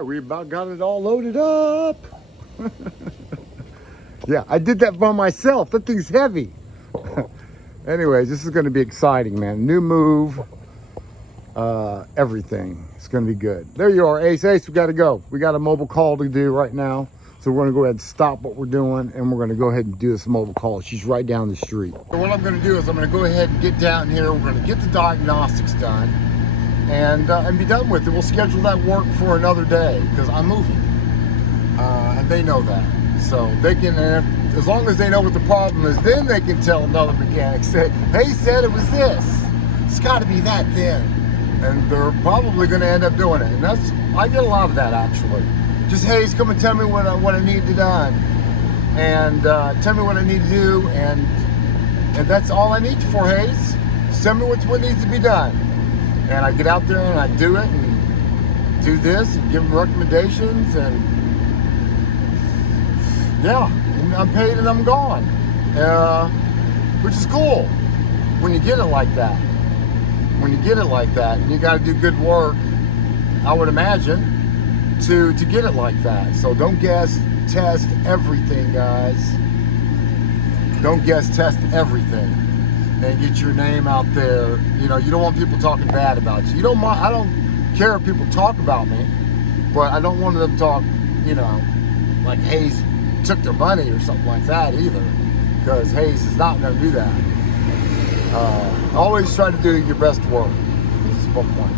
right, we about got it all loaded up. Yeah, I did that by myself. That thing's heavy. Anyways, this is going to be exciting, man. New move, everything. It's going to be good. There you are, Ace. Ace, we got to go. We got a mobile call to do right now. So we're going to go ahead and stop what we're doing, and we're going to go ahead and do this mobile call. She's right down the street. So what I'm going to do is I'm going to go ahead and get down here. We're going to get the diagnostics done and be done with it. We'll schedule that work for another day because I'm moving, and they know that. So they can, as long as they know what the problem is, then they can tell another mechanic, say, hey, said it was this. It's got to be that then. And they're probably going to end up doing it. And I get a lot of that actually. Just, hey, come and tell me what I need to done, and tell me what I need to do, and that's all I need you for, Hayes. Just tell me what needs to be done, and I get out there and I do it and do this and give them recommendations, and yeah, and I'm paid and I'm gone, which is cool when you get it like that. When you get it like that, and you got to do good work, I would imagine, to get it like that. So don't guess, test everything, guys. Don't guess, test everything, and get your name out there. You know, you don't want people talking bad about you. I don't care if people talk about me, but I don't want them to talk, you know, like Hayes took their money or something like that either, because Hayes is not going to do that. Always try to do your best work. This is my point.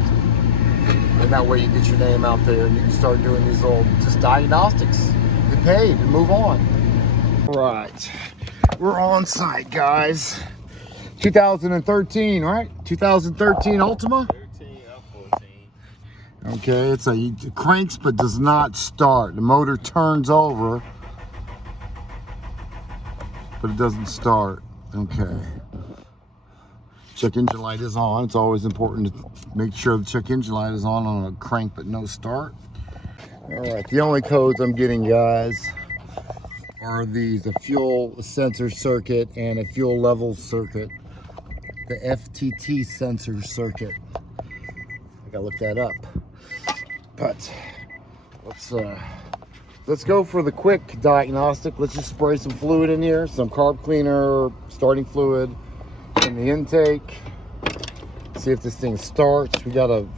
And that way you get your name out there and you can start doing these little just diagnostics, get paid, and move on. All right, we're on site, guys. 2013, right? 2013 Altima? 13 or 14. Okay, it cranks but does not start. The motor turns over, but it doesn't start. Okay. Check engine light is on. It's always important to make sure the check engine light is on a crank but no start. All right, the only codes I'm getting, guys, are these: a fuel sensor circuit and a fuel level circuit. The FTT sensor circuit. I gotta look that up. But let's go for the quick diagnostic. Let's just spray some fluid in here, some carb cleaner, starting fluid in the intake. See if this thing starts.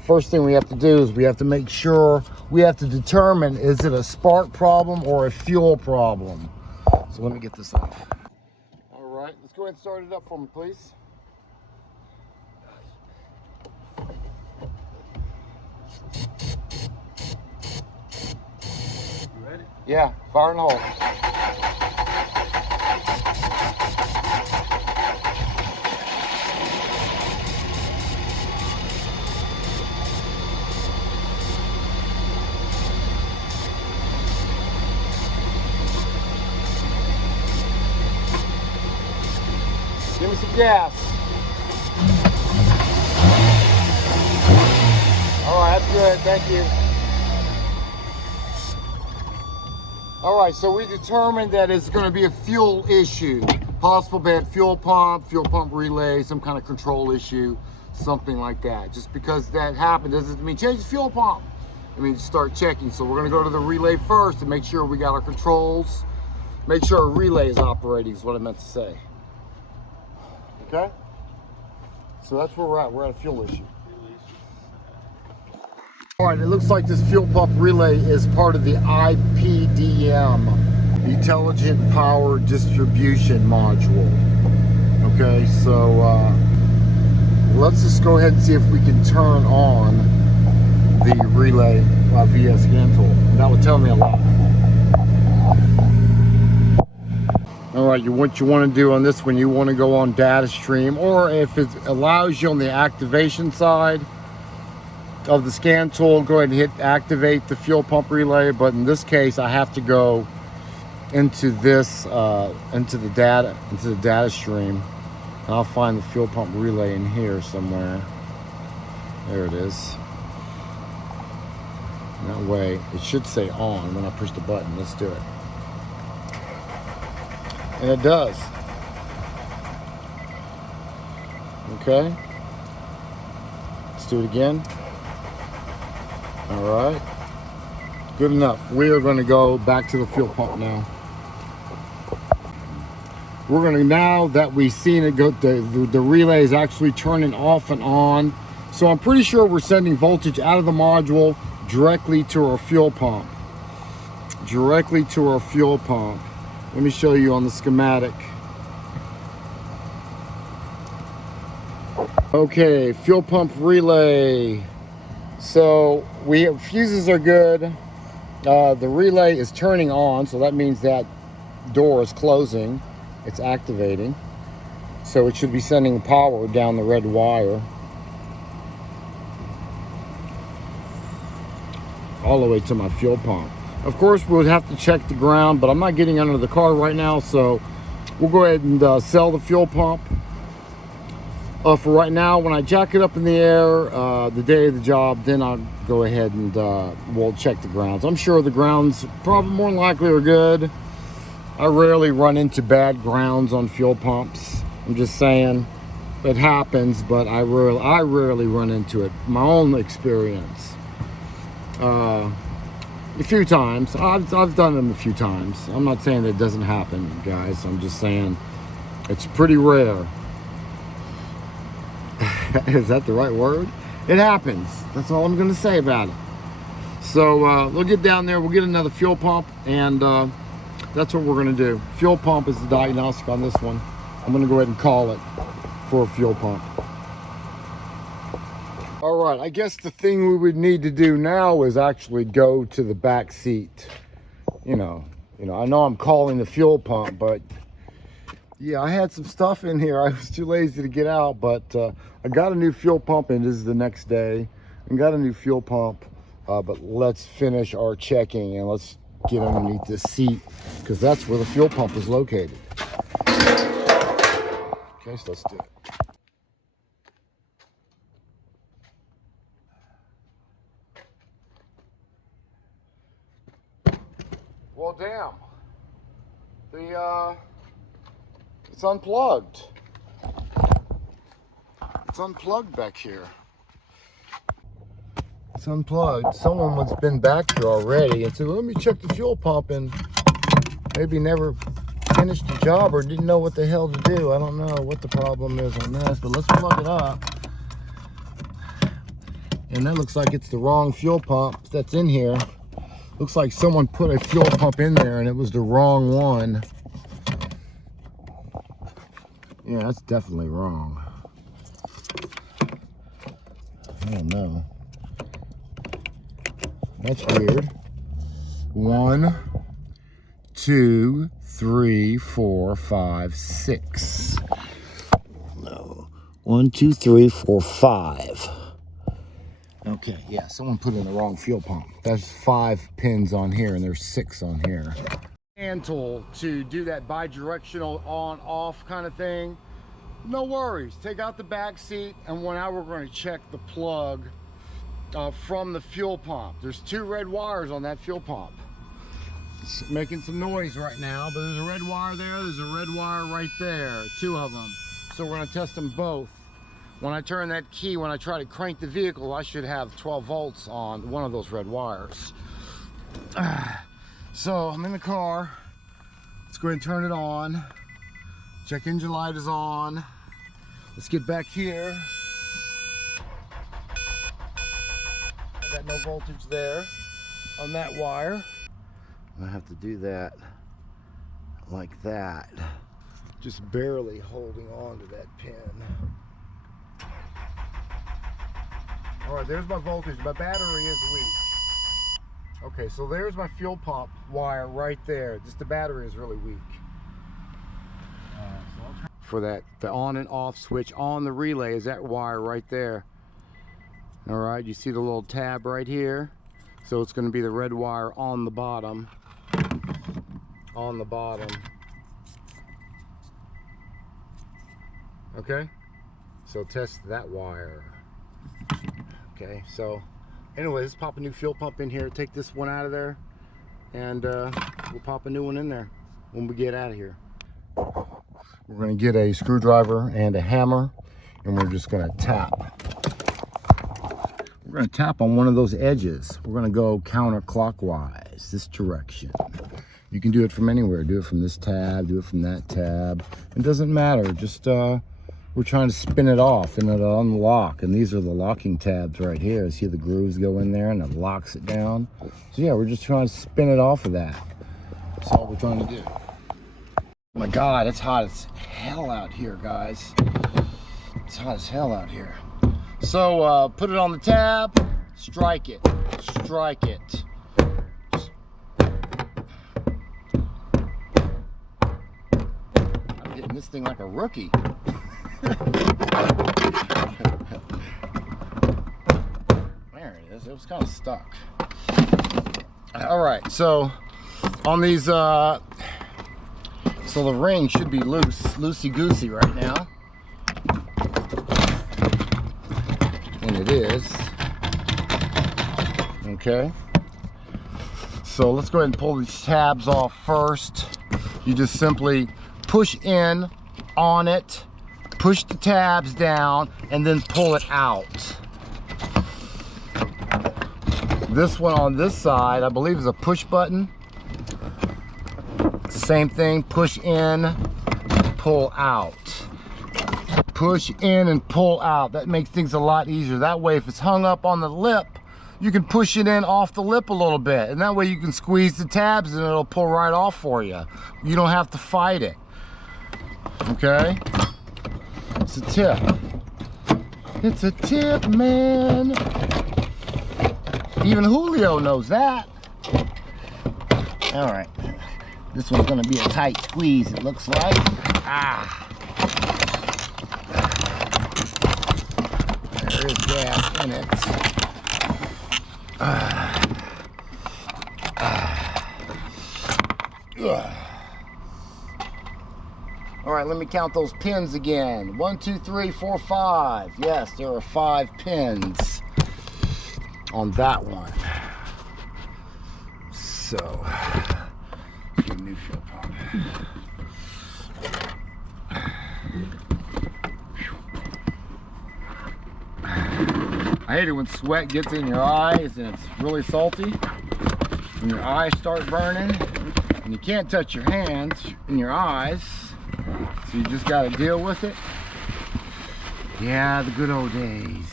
First thing we have to do is we have to make sure, we have to determine, is it a spark problem or a fuel problem? So let me get this off. All right, let's go ahead and start it up for me, please. You ready? Yeah, fire and hold. Give me some gas. All right, that's good, thank you. All right, so we determined that it's going to be a fuel issue. Possible bad fuel pump relay, some kind of control issue, something like that. Just because that happened doesn't mean change the fuel pump. I mean, start checking. So we're going to go to the relay first and make sure we got our controls. Make sure our relay is operating is what I meant to say. Okay? So that's where we're at. We're at a fuel issue. All right, it looks like this fuel pump relay is part of the IPDM, Intelligent Power Distribution Module. Okay, so let's just go ahead and see if we can turn on the relay via scan tool. That would tell me a lot. All right, what you want to do on this one, you want to go on data stream, or if it allows you on the activation side of the scan tool, go ahead and hit activate the fuel pump relay. But in this case, I have to go into this into the data stream, and I'll find the fuel pump relay in here somewhere. There it is. And that way it should say on when I push the button. Let's do it. And it does. Okay, let's do it again. All right, Good enough. We are going to go back to the fuel pump now. We're going to, now that we've seen it go, the relay is actually turning off and on. So I'm pretty sure we're sending voltage out of the module directly to our fuel pump. Directly to our fuel pump. Let me show you on the schematic. Okay, fuel pump relay. So fuses are good. The relay is turning on, so that means that door is closing. It's activating. So it should be sending power down the red wire all the way to my fuel pump. Of course, we would have to check the ground, but I'm not getting under the car right now, so we'll go ahead and sell the fuel pump. For right now, when I jack it up in the air, the day of the job, then I'll go ahead and we'll check the grounds. I'm sure the grounds probably more than likely are good. I rarely run into bad grounds on fuel pumps. I'm just saying it happens, but I rarely run into it. My own experience. A few times. I've done them a few times. I'm not saying that it doesn't happen, guys. I'm just saying it's pretty rare. Is that the right word? It happens. That's all I'm going to say about it. So we'll get down there. We'll get another fuel pump, and that's what we're going to do. Fuel pump is the diagnostic on this one. I'm going to go ahead and call it for a fuel pump. All right, I guess the thing we would need to do now is actually go to the back seat. You know, I know I'm calling the fuel pump, but yeah, I had some stuff in here. I was too lazy to get out, but I got a new fuel pump, and this is the next day. I got a new fuel pump, but let's finish our checking and let's get underneath this seat, because that's where the fuel pump is located. Okay, so let's do it. Well, damn. It's unplugged. It's unplugged back here. It's unplugged. Someone has been back here already and said, well, let me check the fuel pump, and maybe never finished the job or didn't know what the hell to do. I don't know what the problem is on this, but let's plug it up. And that looks like it's the wrong fuel pump that's in here. Looks like someone put a fuel pump in there and it was the wrong one. Yeah, that's definitely wrong. I don't know. That's weird. 1, 2, 3, 4, 5, 6. No. 1, 2, 3, 4, 5. Okay, yeah, someone put in the wrong fuel pump. There's 5 pins on here and there's 6 on here. Hand tool to do that bi-directional on-off kind of thing. No worries. Take out the back seat, and now we're going to check the plug from the fuel pump. There's 2 red wires on that fuel pump. It's making some noise right now, but there's a red wire there. There's a red wire right there. 2 of them. So we're going to test them both. When I turn that key, when I try to crank the vehicle, I should have 12 volts on one of those red wires. So I'm in the car. Let's go ahead and turn it on. Check engine light is on. Let's get back here. I got no voltage there on that wire. I have to do that like that. Just barely holding on to that pin. All right, there's my voltage. My battery is weak. Okay, so there's my fuel pump wire right there. Just the battery is really weak. For that, the on and off switch on the relay is that wire right there. All right, you see the little tab right here? So it's going to be the red wire on the bottom. On the bottom. Okay, so test that wire. Okay, so anyway, let's pop a new fuel pump in here, take this one out of there, and we'll pop a new one in there when we get out of here. We're going to get a screwdriver and a hammer, and we're just going to tap. we're going to tap on one of those edges. We're going to go counterclockwise, this direction. You can do it from anywhere. Do it from this tab, do it from that tab. It doesn't matter. Just we're trying to spin it off and it'll unlock. And these are the locking tabs right here. See the grooves go in there and it locks it down. So yeah, we're just trying to spin it off of that. That's all we're trying to do. Oh my God, it's hot as hell out here, guys. It's hot as hell out here. So put it on the tab, strike it, strike it. I'm hitting this thing like a rookie. There it is. It was kind of stuck. All right, so on these, so the ring should be loose, loosey-goosey right now. And it is. Okay. So let's go ahead and pull these tabs off first. You just simply push in on it, push the tabs down, and then pull it out. This one on this side, I believe, is a push button. Same thing, push in, pull out. Push in and pull out. That makes things a lot easier. That way, if it's hung up on the lip, you can push it in off the lip a little bit. And that way you can squeeze the tabs and it'll pull right off for you. You don't have to fight it. Okay? It's a tip. It's a tip, man. Even Julio knows that. All right. This one's gonna be a tight squeeze, it looks like. Ah. There is gas in it. All right, let me count those pins again. 1, 2, 3, 4, 5. Yes, there are 5 pins on that one. So, get a new fuel pump. I hate it when sweat gets in your eyes and it's really salty. When your eyes start burning and you can't touch your hands in your eyes, so you just got to deal with it. Yeah, the good old days,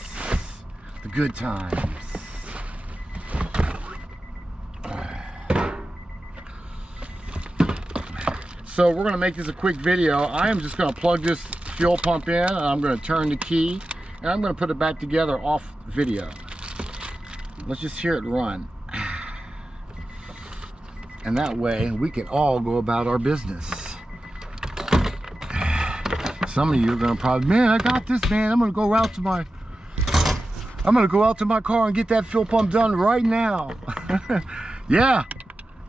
the good times. So we're going to make this a quick video. I am just going to plug this fuel pump in and I'm going to turn the key and I'm going to put it back together off video. Let's just hear it run. And that way we can all go about our business. Some of you are going to probably, man, I got this, man. I'm going to go out to my car and get that fuel pump done right now. Yeah,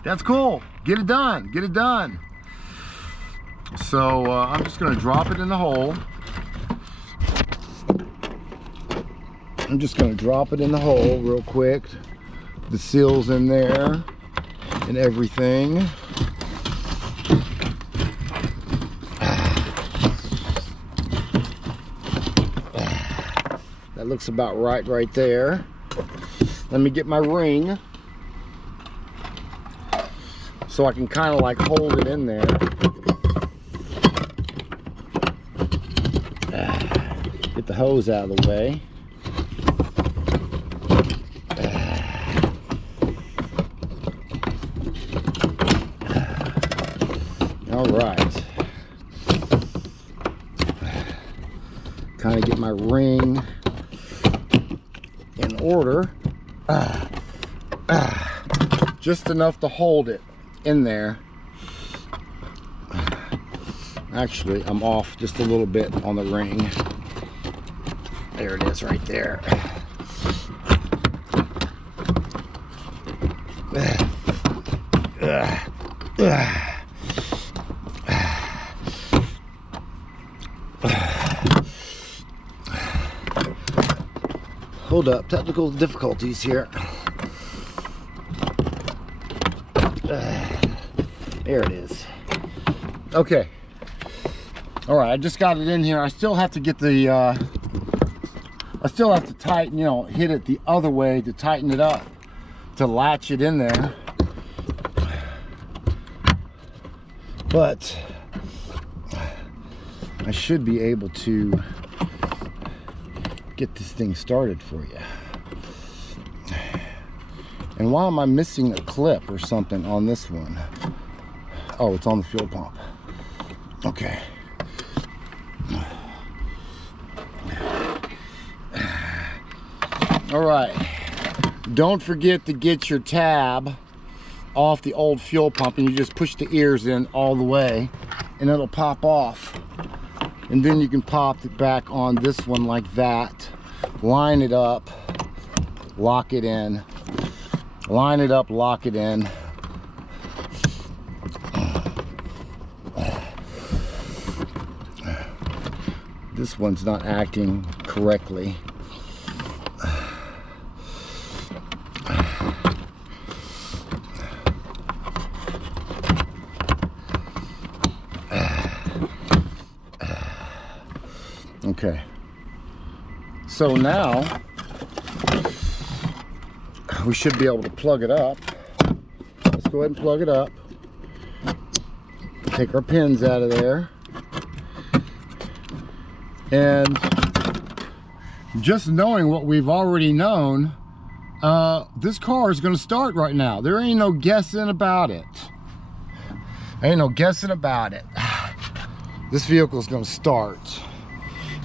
that's cool. Get it done. Get it done. So I'm just going to drop it in the hole. I'm just going to drop it in the hole real quick. The seal's in there and everything. That looks about right there. Let me get my ring so I can kind of like hold it in there. Get the hose out of the way. All right. Kind of get my ring in order. Just enough to hold it in there. Actually, I'm off just a little bit on the ring. There it is right there. Hold up, technical difficulties here. There it is. Okay. All right, I just got it in here. I still have to get the I still have to tighten, you know, hit it the other way to tighten it up, to latch it in there. But I should be able to get this thing started for you. And why am I missing a clip or something on this one? Oh, it's on the fuel pump. Okay. All right. Don't forget to get your tab off the old fuel pump, and you just push the ears in all the way and it'll pop off. And then you can pop it back on this one like that. Line it up, lock it in. Line it up, lock it in. This one's not acting correctly. Okay. So now we should be able to plug it up. Let's go ahead and plug it up. Take our pins out of there. And just knowing what we've already known, this car is going to start right now. There ain't no guessing about it. Ain't no guessing about it. This vehicle is going to start.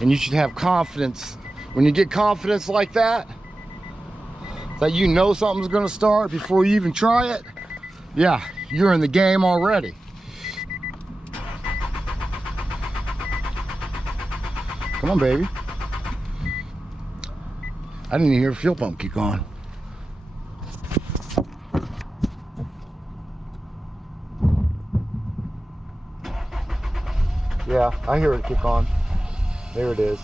And you should have confidence. When you get confidence like that, that you know something's going to start before you even try it, yeah, you're in the game already. Come on, baby. I didn't even hear a fuel pump kick on. Yeah, I hear it kick on. There it is.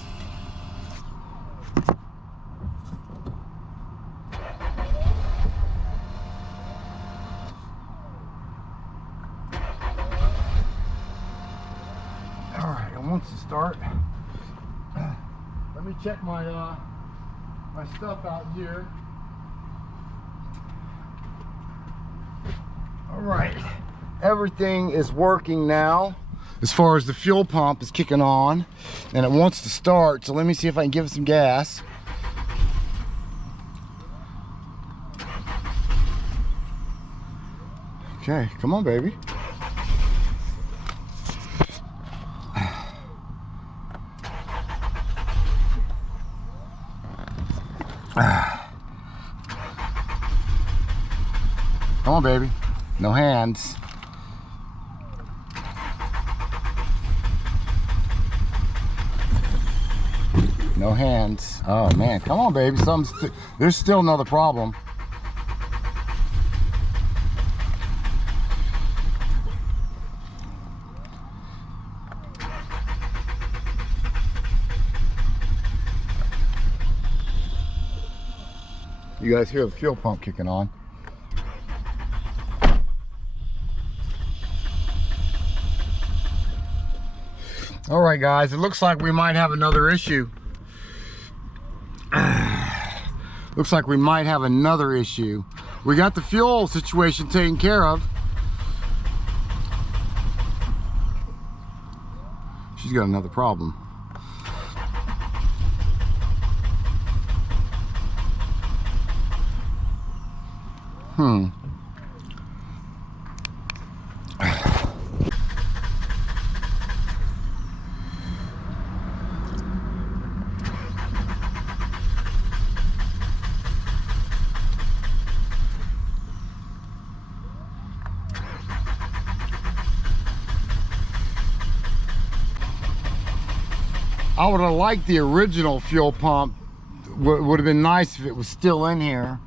All right, and once you start, let me check my my stuff out here. All right, everything is working now. As far as the fuel pump is kicking on and it wants to start, so let me see if I can give it some gas. Okay, come on, baby. Come on, baby. No hands. No hands. Oh man, come on, baby. There's still another problem. You guys hear the fuel pump kicking on. All right, guys, it looks like we might have another issue. Looks like we might have another issue. We got the fuel situation taken care of. She's got another problem. I would have liked the original fuel pump. Would have been nice if it was still in here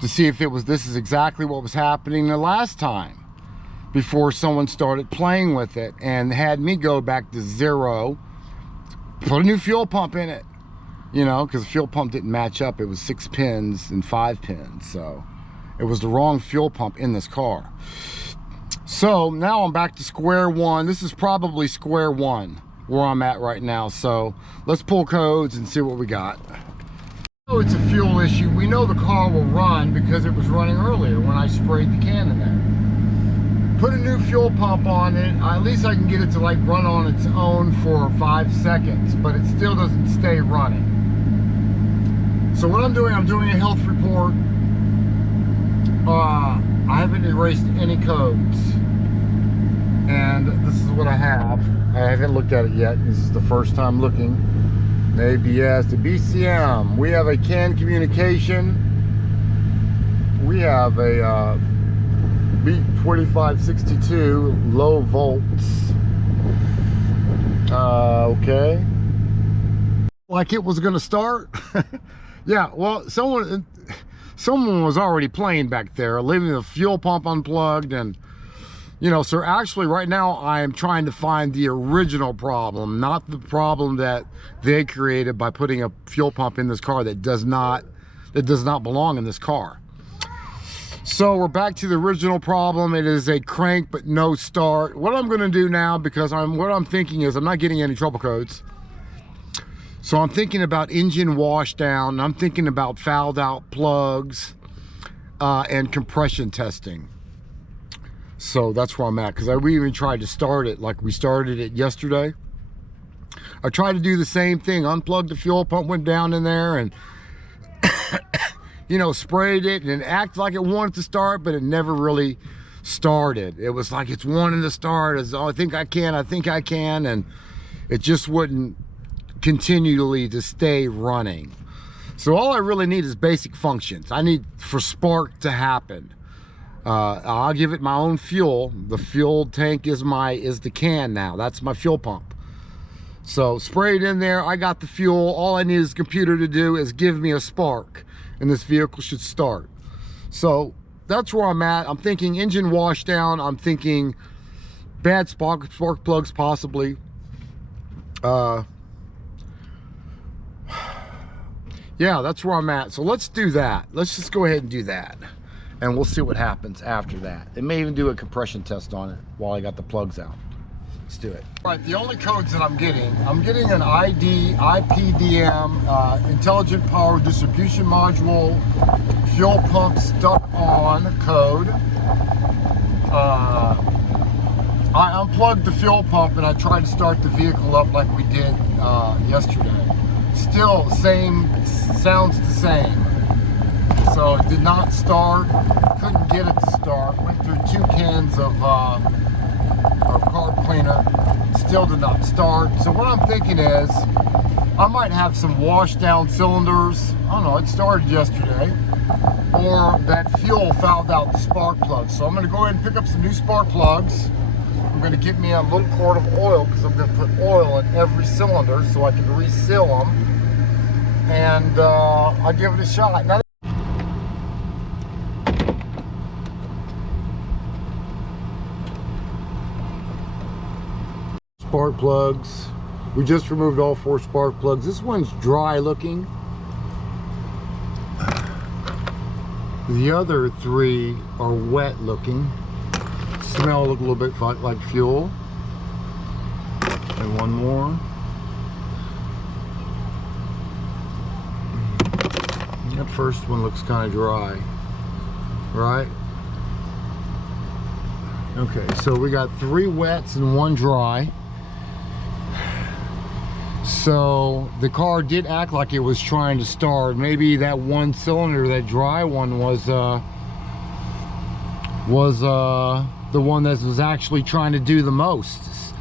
to see if this is exactly what was happening the last time before someone started playing with it and had me go back to zero, put a new fuel pump in it, you know, because the fuel pump didn't match up. It was 6 pins and 5 pins, so it was the wrong fuel pump in this car. So now I'm back to square one. This is probably square one. where I'm at right now. So let's pull codes and see what we got. Oh, it's a fuel issue. We know the car will run because it was running earlier when I sprayed the can in there. Put a new fuel pump on it. At least I can get it to like run on its own for 5 seconds, but it still doesn't stay running. So what I'm doing a health report. I haven't erased any codes. And this is what I have. I haven't looked at it yet. This is the first time looking. The ABS, the BCM. We have a CAN communication. We have a B2562 low volts. Okay. Like it was gonna start. Yeah, well, someone was already playing back there, leaving the fuel pump unplugged. And you know, so actually right now I am trying to find the original problem, not the problem that they created by putting a fuel pump in this car that does not belong in this car. So we're back to the original problem. It is a crank but no start. What I'm going to do now, because what I'm thinking is I'm not getting any trouble codes. So I'm thinking about engine washdown. I'm thinking about fouled out plugs and compression testing. So that's where I'm at, because we even tried to start it like we started it yesterday. I tried to do the same thing, unplugged the fuel pump, went down in there and you know, sprayed it, and it acted like it wanted to start, but it never really started. It was like it's wanting to start, as oh, I think I can, and it just wouldn't continually to stay running. So all I really need is basic functions. I need for spark to happen. I'll give it my own fuel. The fuel tank is the can now. That's my fuel pump. So spray it in there. I got the fuel. All I need is the computer to do is give me a spark, and this vehicle should start. So that's where I'm at. I'm thinking engine washdown. I'm thinking bad spark plugs possibly. Yeah, that's where I'm at. So let's do that. Let's just go ahead and do that, and we'll see what happens after that. They may even do a compression test on it while I got the plugs out. Let's do it. All right, the only codes that I'm getting an ID, IPDM, Intelligent Power Distribution Module, fuel pump stuck on code. I unplugged the fuel pump and I tried to start the vehicle up like we did yesterday. Still, sounds the same. So it did not start, couldn't get it to start. Went through 2 cans of carb cleaner, still did not start. So what I'm thinking is, I might have some wash down cylinders. I don't know, it started yesterday. Or that fuel fouled out the spark plugs. So I'm gonna go ahead and pick up some new spark plugs. I'm gonna get me a little quart of oil, because I'm gonna put oil in every cylinder so I can reseal them. And I'll give it a shot. Now, spark plugs. We just removed all 4 spark plugs. This one's dry looking. The other 3 are wet looking. Smell look a little bit like fuel. And one more. That first one looks kind of dry, right? Okay, so we got 3 wets and 1 dry. So the car did act like it was trying to start. Maybe that one cylinder, that dry one, was the one that was actually trying to do the mostest.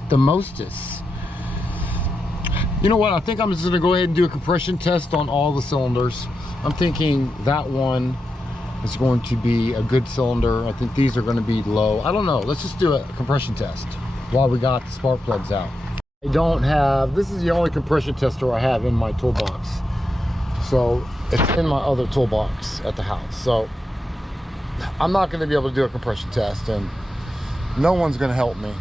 You know what? I think I'm just gonna go ahead and do a compression test on all the cylinders. I'm thinking that one is going to be a good cylinder. I think these are going to be low. I don't know. Let's just do a compression test while we got the spark plugs out. I don't have, this is the only compression tester I have in my toolbox. So it's in my other toolbox at the house. So I'm not going to be able to do a compression test, and no one's going to help me.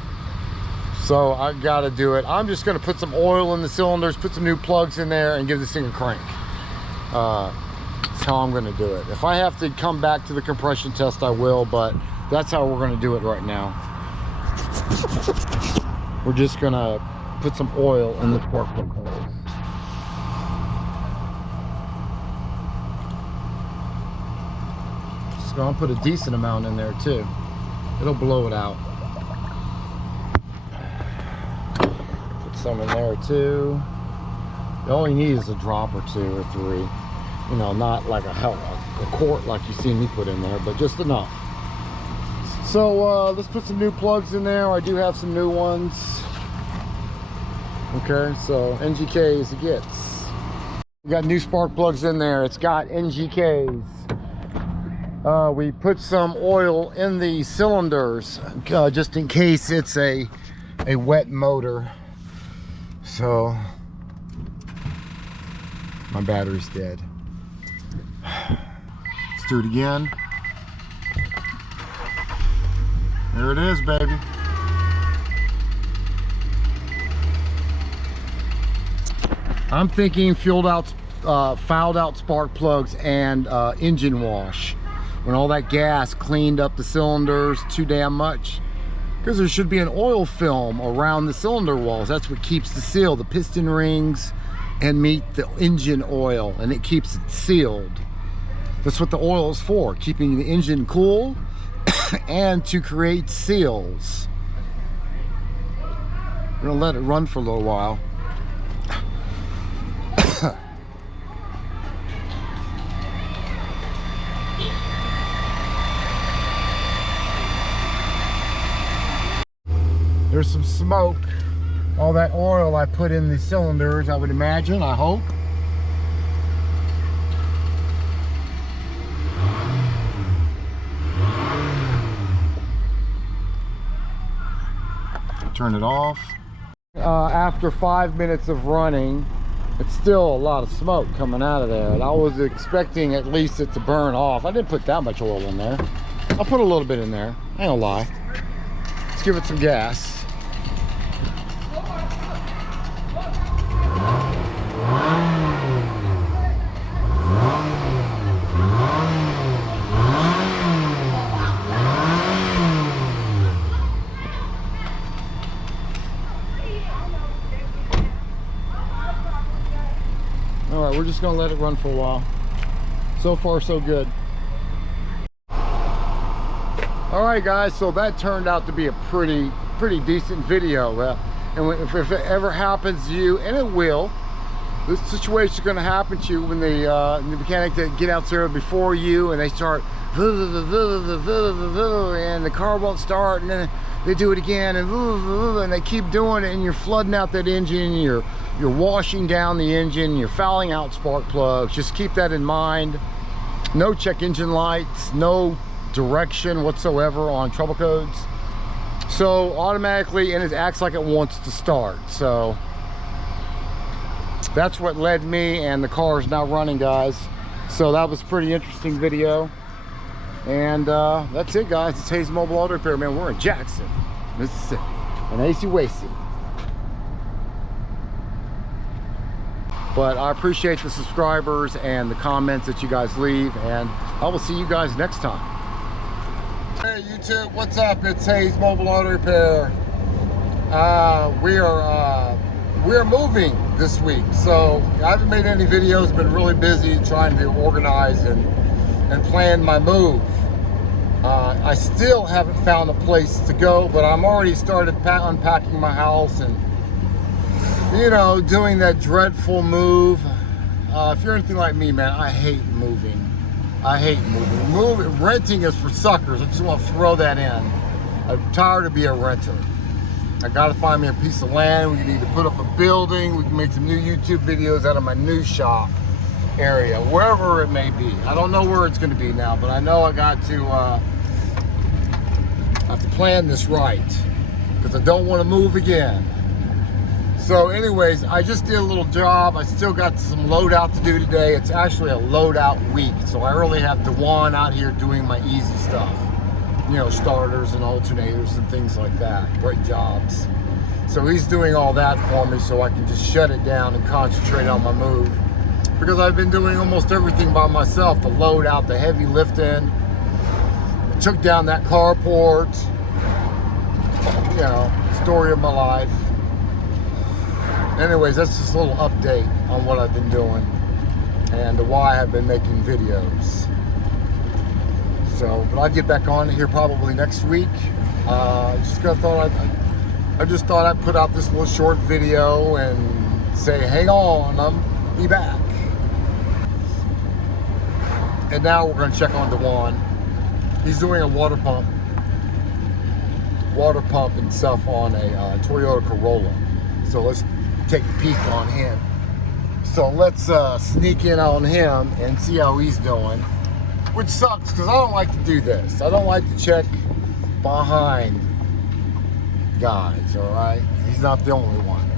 So I got to do it. I'm just going to put some oil in the cylinders, put some new plugs in there, and give this thing a crank. That's how I'm going to do it. If I have to come back to the compression test, I will, but that's how we're going to do it right now. We're just going to put some oil in the spark plug holes. Just gonna put a decent amount in there too. It'll blow it out. Put some in there too. All you need is a drop or 2 or 3. You know, not like a quart like you see me put in there, but just enough. So let's put some new plugs in there. I do have some new ones. Okay, so NGK as it gets. We got new spark plugs in there. It's got NGKs. We put some oil in the cylinders just in case it's a wet motor. So my battery's dead. Let's do it again. There it is, baby. I'm thinking fouled out spark plugs and engine wash. When all that gas cleaned up the cylinders too damn much. Because there should be an oil film around the cylinder walls. That's what keeps the seal, the piston rings, and meet the engine oil, and it keeps it sealed. That's what the oil is for, keeping the engine cool and to create seals. We're gonna let it run for a little while. There's some smoke. All that oil I put in the cylinders, I would imagine, I hope. Turn it off. After 5 minutes of running, it's still a lot of smoke coming out of there. And I was expecting at least it to burn off. I didn't put that much oil in there. I'll put a little bit in there. I ain't gonna lie. Let's give it some gas. We're just gonna let it run for a while. So far so good. All right guys, so that turned out to be a pretty decent video. And if it ever happens to you, and it will, this situation is going to happen to you when the mechanic that get out there before you and they start and the car won't start, and then they do it again and they keep doing it, and you're flooding out that engine, you're washing down the engine, you're fouling out spark plugs. Just keep that in mind. No check engine lights, no direction whatsoever on trouble codes. So automatically, and it acts like it wants to start. So that's what led me, and the car is now running, guys. So that was a pretty interesting video. And that's it, guys. It's Hayes Mobile Auto Repair, man. We're in Jackson, Mississippi, and AC Wasted. But I appreciate the subscribers and the comments that you guys leave, and I will see you guys next time. Hey YouTube, what's up? It's Hayes Mobile Auto Repair. We are moving this week, so I haven't made any videos. Been really busy trying to organize and plan my move. I still haven't found a place to go, but I'm already started unpacking my house and, you know, doing that dreadful move. If you're anything like me, man, I hate moving. I hate moving. Renting is for suckers. I just want to throw that in. I'm tired of being a renter. I got to find me a piece of land. We need to put up a building. We can make some new YouTube videos out of my new shop area, wherever it may be. I don't know where it's going to be now, but I know I got to have to plan this right, because I don't want to move again. So anyways, I just did a little job. I still got some load out to do today. It's actually a load out week, so I really have Dewan out here doing my easy stuff. You know, starters and alternators and things like that, brake jobs. So he's doing all that for me, so I can just shut it down and concentrate on my move. Because I've been doing almost everything by myself, to load out the heavy lifting. I took down that carport. You know, story of my life. anyways, that's just a little update on what I've been doing and why I've been making videos. So, but I'll get back on it here probably next week. I just thought I'd put out this little short video and say, hang on, I'll be back. And now we're going to check on Dewan. He's doing a water pump and stuff on a Toyota Corolla. So let's take a peek on him. So let's sneak in on him and see how he's doing. Which sucks because I don't like to do this. I don't like to check behind guys, all right? He's not the only one.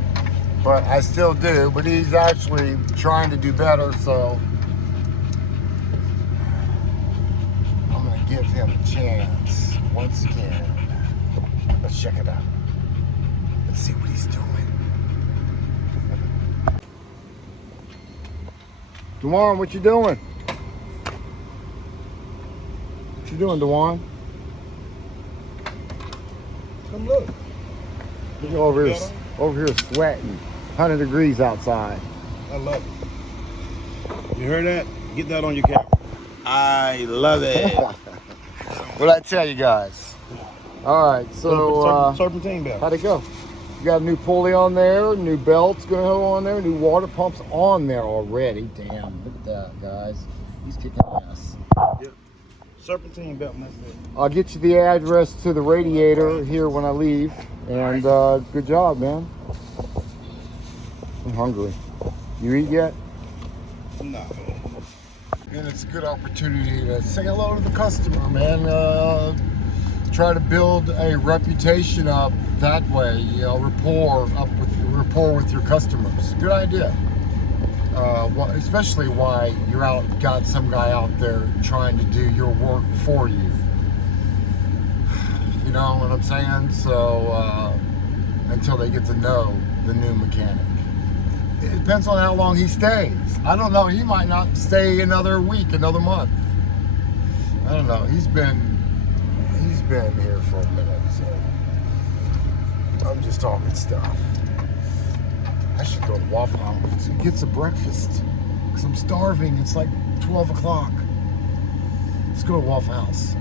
But I still do, but he's actually trying to do better, so I'm gonna give him a chance once again. Let's check it out. Let's see what he's doing. Dewan, what you doing? What you doing, Dewan? Come look. Look over here sweating. 100 degrees outside. I love it. You heard that? Get that on your camera. I love it. What'd I tell you guys? All right, so serpentine belt. how'd it go? You got a new pulley on there, new belts gonna go on there, new water pumps on there already. Damn, look at that, guys. He's kicking ass. Yep. Serpentine belt, and that's it. I'll get you the address to the radiator here when I leave. And good job, man. I'm hungry. You eat yet? No. And it's a good opportunity to say hello to the customer, man. Try to build a reputation up that way, you know, rapport with your customers. Good idea. Well, especially why you're got some guy out there trying to do your work for you. You know what I'm saying? So until they get to know the new mechanic. It depends on how long he stays. I don't know. He might not stay another week, another month. I don't know. He's been here for a minute, so I'm just talking stuff. I should go to Waffle House and get some breakfast because I'm starving. It's like 12 o'clock. Let's go to Waffle House.